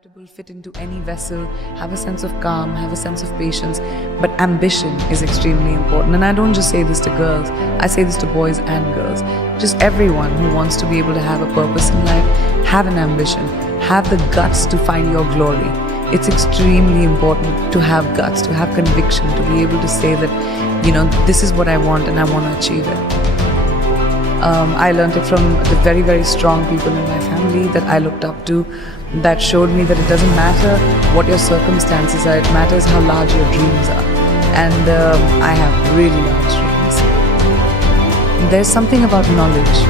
adaptable, fit into any vessel, have a sense of calm, have a sense of patience. But ambition is extremely important. And I don't just say this to girls, I say this to boys and girls. Just everyone who wants to be able to have a purpose in life, have an ambition, have the guts to find your glory. It's extremely important to have guts, to have conviction, to be able to say that, this is what I want and I want to achieve it. I learned it from the very, very strong people in my family that I looked up to, that showed me that it doesn't matter what your circumstances are, it matters how large your dreams are. And I have really large dreams. There's something about knowledge.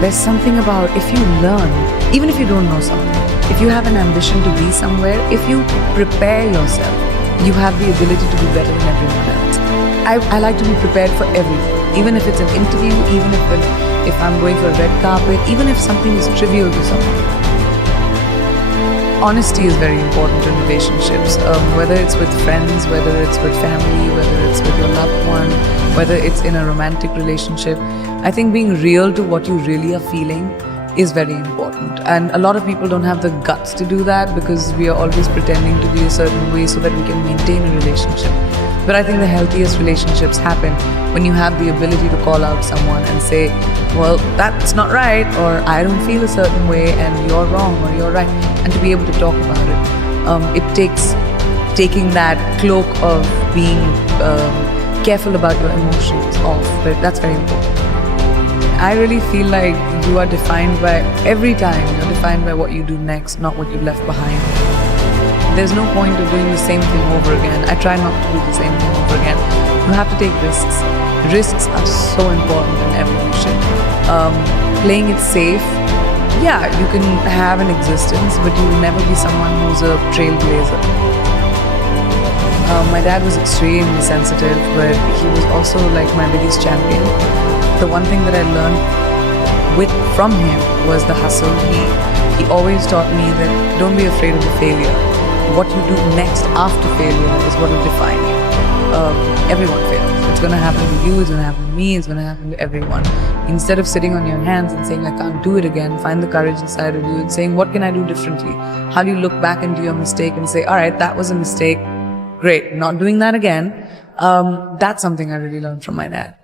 There's something about if you learn, even if you don't know something, if you have an ambition to be somewhere, if you prepare yourself, you have the ability to be better than everyone else. I like to be prepared for everything, even if it's an interview, even if I'm going for a red carpet, even if something is trivial to someone. Honesty is very important in relationships, whether it's with friends, whether it's with family, whether it's with your loved one, whether it's in a romantic relationship. I think being real to what you really are feeling is very important. And a lot of people don't have the guts to do that because we are always pretending to be a certain way so that we can maintain a relationship. But I think the healthiest relationships happen when you have the ability to call out someone and say, well, that's not right, or I don't feel a certain way and you're wrong or you're right, and to be able to talk about it. It takes taking that cloak of being careful about your emotions off, but that's very important. I really feel like you are defined by, every time you're defined by what you do next, not what you left behind. There's no point of doing the same thing over again. I try not to do the same thing over again. You have to take risks. Risks are so important in evolution. Playing it safe, yeah, you can have an existence, but you will never be someone who's a trailblazer. My dad was extremely sensitive, but he was also like my biggest champion. The one thing that I learned from him was the hustle. He always taught me that don't be afraid of the failure. What you do next after failure is what will define you. Everyone fails. It's going to happen to you, it's going to happen to me, it's going to happen to everyone. Instead of sitting on your hands and saying, I can't do it again, find the courage inside of you and saying, what can I do differently? How do you look back into your mistake and say, all right, that was a mistake. Great, not doing that again. That's something I really learned from my dad.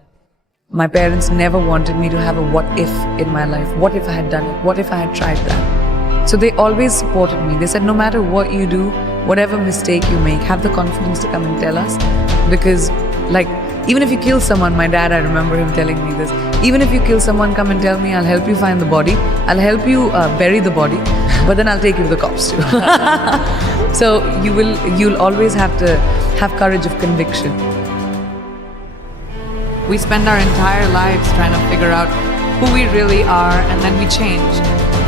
My parents never wanted me to have a what if in my life. What if I had done it? What if I had tried that? So they always supported me. They said, no matter what you do, whatever mistake you make, have the confidence to come and tell us. Because, even if you kill someone, my dad, I remember him telling me this, even if you kill someone, come and tell me, I'll help you find the body. I'll help you bury the body, but then I'll take you to the cops too. So you'll always have to have courage of conviction. We spend our entire lives trying to figure out who we really are, and then we change.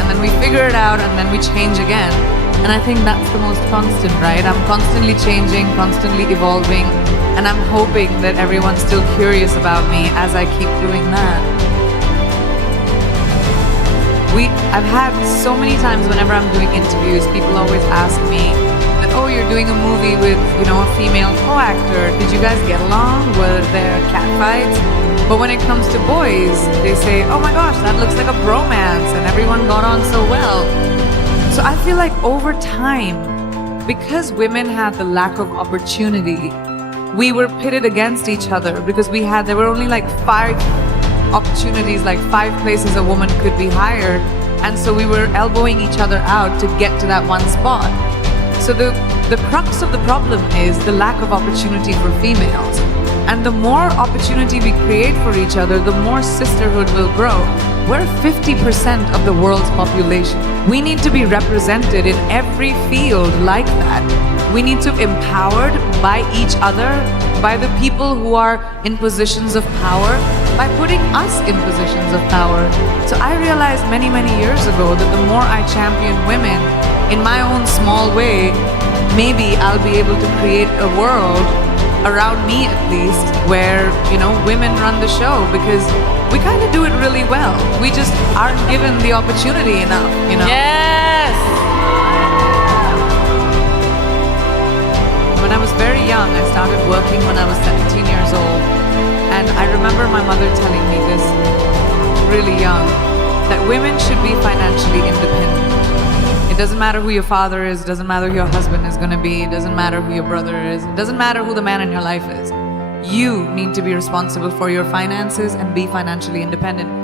And then we figure it out, and then we change again. And I think that's the most constant, right? I'm constantly changing, constantly evolving, and I'm hoping that everyone's still curious about me as I keep doing that. I've had so many times whenever I'm doing interviews, people always ask me that, oh, you're doing a movie with, a female co-actor. Did you guys get along? Were there catfights? But when it comes to boys, they say, oh my gosh, that looks like a bromance and everyone got on so well. So I feel like over time, because women had the lack of opportunity, we were pitted against each other because there were only 5 opportunities, 5 places a woman could be hired. And so we were elbowing each other out to get to that one spot. So the crux of the problem is the lack of opportunity for females. And the more opportunity we create for each other, the more sisterhood will grow. We're 50% of the world's population. We need to be represented in every field like that. We need to be empowered by each other, by the people who are in positions of power, by putting us in positions of power. So I realized many, many years ago that the more I champion women in my own small way, maybe I'll be able to create a world around me at least, where, women run the show, because we kind of do it really well. We just aren't given the opportunity enough, Yes! When I was very young, I started working when I was 17 years old. And I remember my mother telling me this really young, that women should be financially independent. It doesn't matter who your father is, doesn't matter who your husband is going to be, it doesn't matter who your brother is, it doesn't matter who the man in your life is. You need to be responsible for your finances and be financially independent.